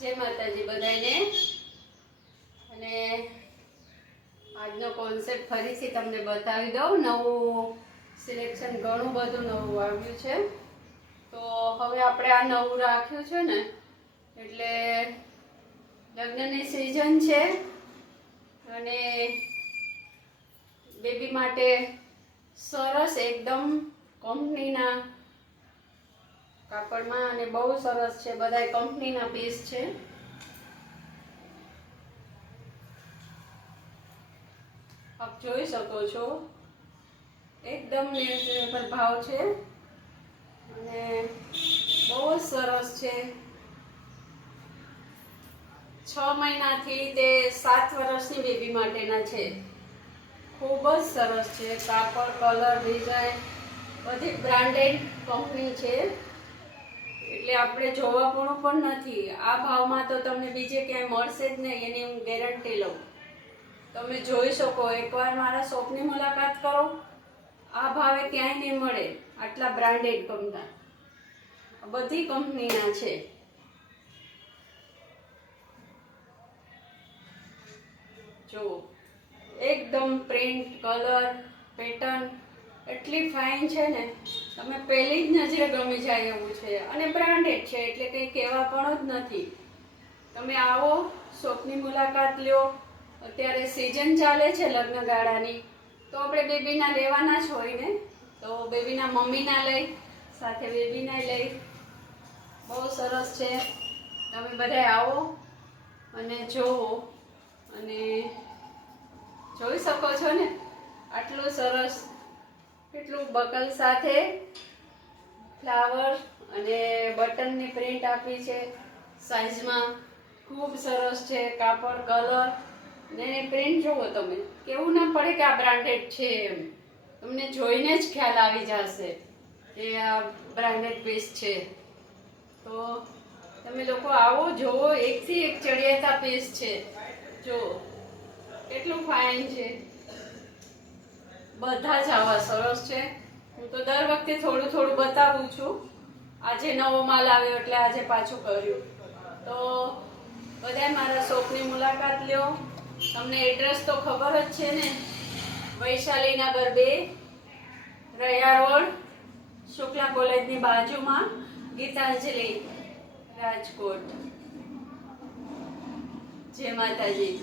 જય માતાજી બધાને। અને આજનો કોન્સેપ્ટ ફરીથી તમને બતાવી દઉં। નવું સિલેક્શન ઘણું બધું નવું આવ્યું છે, તો હવે આપણે આ નવું રાખ્યું છે ને, એટલે લગ્નની સિઝન છે અને બેબી માટે સરસ એકદમ કંપનીના કાપડમાં અને બહુ સરસ છે, બધા કંપનીના પીસ છે। આપ જોઈ શકો છો, એકદમ નેચરલ ભાવ છે અને બહુ સરસ છે। 6 મહિનાથી તે 7 વર્ષની બેબી માટેના છે। ખૂબ જ સરસ છે, કાપડ, કલર, ડિઝાઇન બધી બ્રાન્ડેડ કંપની છે, એટલે આપણે જોવા પણ નથી। આ ભાવમાં તો તમને બીજે ક્યાંય મળશે જ નહીં, એની હું ગેરંટી લઉં। તમે જોઈ શકો, એકવાર મારા શોપની મુલાકાત કરો, આ ભાવે ક્યાંય નહીં મળે। આટલા બ્રાન્ડેડ કંપના બધી કંપનીના છે। જો એકદમ પ્રિન્ટ, કલર, પેટર્ન એટલી ફાઇન છે ને, તમે પહેલી જ નજરે ગમી જાય એવું છે અને બ્રાન્ડેડ છે, એટલે કંઈ કહેવા પણ જ નથી। તમે આવો, શોપની મુલાકાત લ્યો। અત્યારે સિઝન ચાલે છે લગ્નગાળાની, તો આપણે બેબીના લેવાના જ હોય ને, તો બેબીના મમ્મીના લઈ, સાથે બેબીના લઈ। બહુ સરસ છે, તમે બધા આવો અને જોવો અને જોઈ શકો છો ને, આટલું સરસ, કેટલું બકલ સાથે ફ્લાવર અને બટનની પ્રિન્ટ આપી છે, સાઈઝમાં ખૂબ સરસ છે। કાપડ, કલર ને પ્રિન્ટ જોવો તમે, કેવું ના પડે કે આ બ્રાન્ડેડ છે એમ, તમને જોઈને જ ખ્યાલ આવી જશે કે આ બ્રાન્ડેડ પીસ છે। તો તમે લોકો આવો, જોવો, એકથી એક ચડિયાતા પીસ છે। જો કેટલું ફાઇન છે, બધા જ આવા સરસ છે। હું તો દર વખતે થોડું થોડું બતાવું છું, આજે નવો માલ આવ્યો એટલે આજે પાછું કર્યું। તો બધા મારા શોપની મુલાકાત લ્યો। તમને એડ્રેસ તો ખબર જ છે ને, વૈશાલી નગર 2, રૈયા રોડ, શુક્લા કોલેજની બાજુમાં, ગીતાંજલિ, રાજકોટ। જય માતાજી।